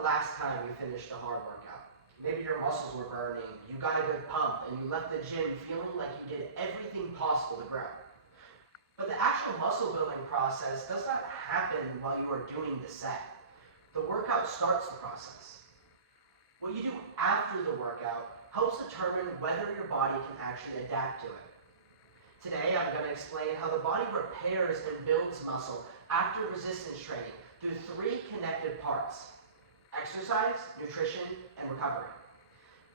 the last time you finished a hard workout? Maybe your muscles were burning, you got a good pump, and you left the gym feeling like you did everything possible to grow. But the actual muscle building process does not happen while you are doing the set. The workout starts the process. What you do after the workout helps determine whether your body can actually adapt to it. Today, I'm going to explain how the body repairs and builds muscle after resistance training through 3 connected parts: exercise, nutrition, and recovery.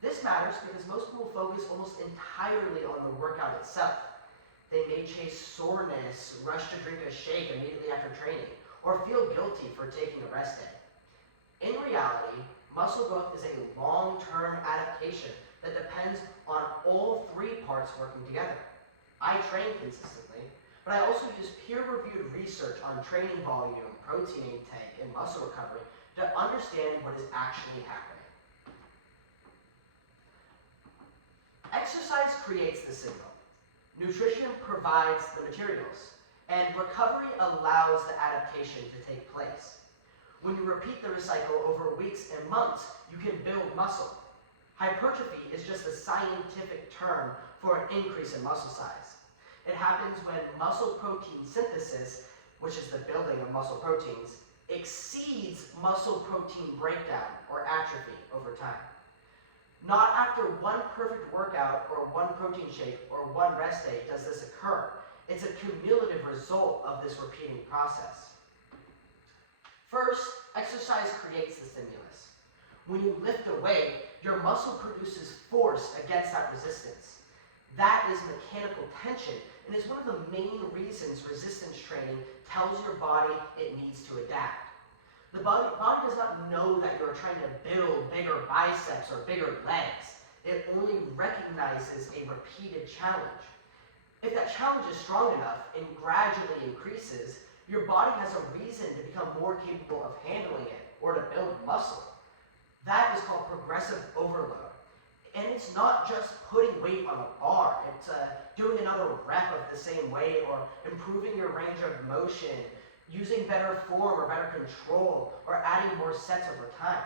This matters because most people focus almost entirely on the workout itself. They may chase soreness, rush to drink a shake immediately after training, or feel guilty for taking a rest day. In reality, muscle growth is a long-term adaptation that depends on all 3 parts working together. I train consistently, but I also use peer-reviewed research on training volume, protein intake, and muscle recovery to understand what is actually happening. Exercise creates the signal. Nutrition provides the materials, and recovery allows the adaptation to take place. When you repeat the cycle over weeks and months, you can build muscle. Hypertrophy is just a scientific term for an increase in muscle size. It happens when muscle protein synthesis, which is the building of muscle proteins, exceeds muscle protein breakdown or atrophy over time. Not after one perfect workout or one protein shake or one rest day does this occur. It's a cumulative result of this repeating process. First, exercise creates the stimulus. When you lift a weight, your muscle produces force against that resistance. That is mechanical tension and is one of the main reasons resistance training tells your body it needs to adapt. The body does not know that you're trying to build bigger biceps or bigger legs. It only recognizes a repeated challenge. If that challenge is strong enough and gradually increases, your body has a reason to become more capable of handling it or to build muscle. That is called progressive overload. And it's not just putting weight on a bar. It's doing another rep of the same weight or improving your range of motion, using better form or better control, or adding more sets over time.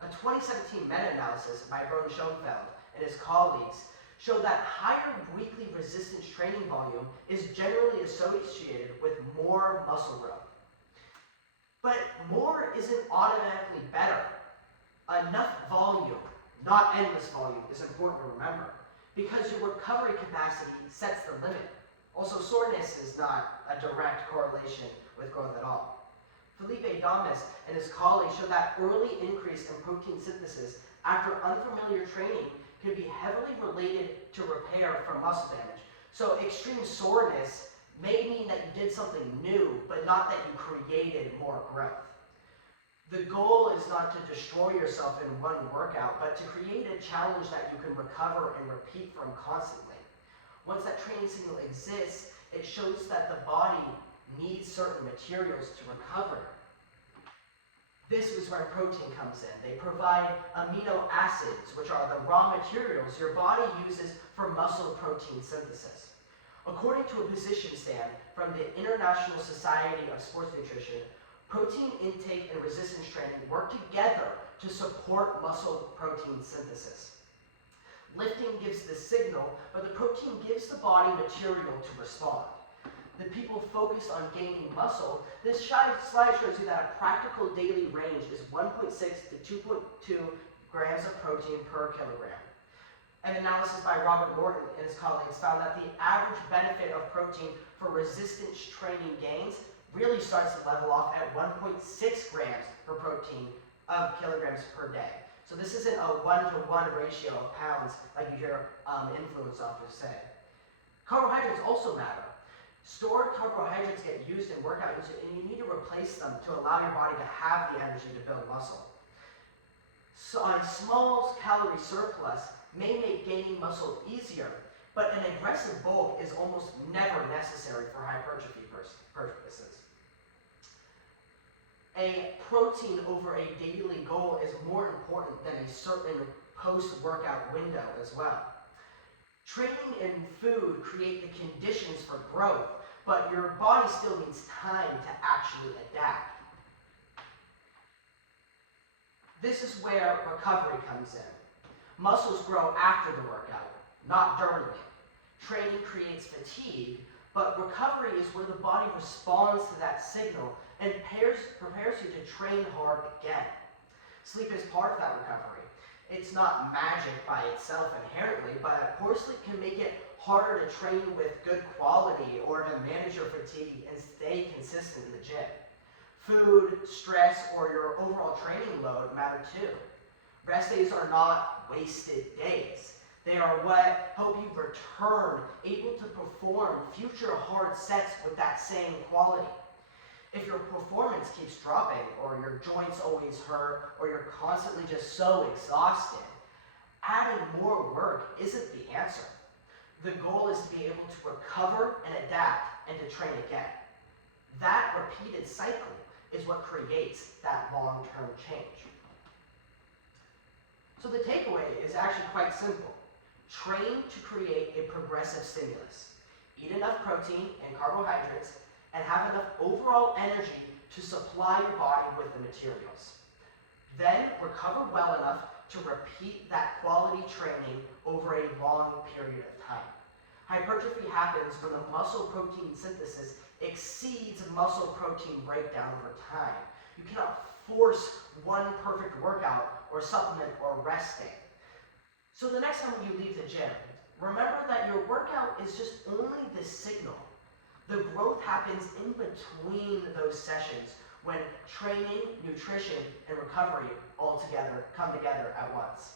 A 2017 meta-analysis by Bernd Schoenfeld and his colleagues showed that higher weekly resistance training volume is generally associated with more muscle growth. But more isn't automatically better. Enough volume, not endless volume, is important to remember because your recovery capacity sets the limit. Also, soreness is not a direct correlation with growth at all. Felipe Damas and his colleagues showed that early increase in protein synthesis after unfamiliar training can be heavily related to repair from muscle damage. So extreme soreness may mean that you did something new, but not that you created more growth. The goal is not to destroy yourself in one workout, but to create a challenge that you can recover and repeat from constantly. Once that training signal exists, it shows that the body needs certain materials to recover. This is where protein comes in. They provide amino acids, which are the raw materials your body uses for muscle protein synthesis. According to a position stand from the International Society of Sports Nutrition, protein intake and resistance training work together to support muscle protein synthesis. Lifting gives the signal, but the protein gives the body material to respond. The people focused on gaining muscle, this slide shows you that a practical daily range is 1.6 to 2.2 grams of protein per kilogram. An analysis by Robert Morton and his colleagues found that the average benefit of protein for resistance training gains really starts to level off at 1.6 grams per protein of kilograms per day. So this isn't a 1-to-1 ratio of pounds like you hear influence authors say. Carbohydrates also matter. Stored carbohydrates get used in workout use, and you need to replace them to allow your body to have the energy to build muscle. So a small calorie surplus may make gaining muscle easier, but an aggressive bulk is almost never necessary for hypertrophy purposes. A protein over a daily goal is more important than a certain post-workout window as well. Training and food create the conditions for growth, but your body still needs time to actually adapt. This is where recovery comes in. Muscles grow after the workout, not during it. Training creates fatigue, but recovery is where the body responds to that signal and prepares you to train hard again. Sleep is part of that recovery. It's not magic by itself inherently, but poor sleep can make it harder to train with good quality or to manage your fatigue and stay consistent in the gym. Food, stress, or your overall training load matter too. Rest days are not wasted days. They are what help you return, able to perform future hard sets with that same quality. If your performance keeps dropping, or your joints always hurt, or you're constantly just so exhausted, adding more work isn't the answer. The goal is to be able to recover and adapt and to train again. That repeated cycle is what creates that long-term change. So the takeaway is actually quite simple. Train to create a progressive stimulus. Eat enough protein and carbohydrates and have enough overall energy to supply your body with the materials. Then recover well enough to repeat that quality training over a long period of time. Hypertrophy happens when the muscle protein synthesis exceeds muscle protein breakdown over time. You cannot force one perfect workout or supplement or rest day. So the next time you leave the gym, remember that your workout is just only the signal. The growth happens in between those sessions when training, nutrition, and recovery all together come together at once.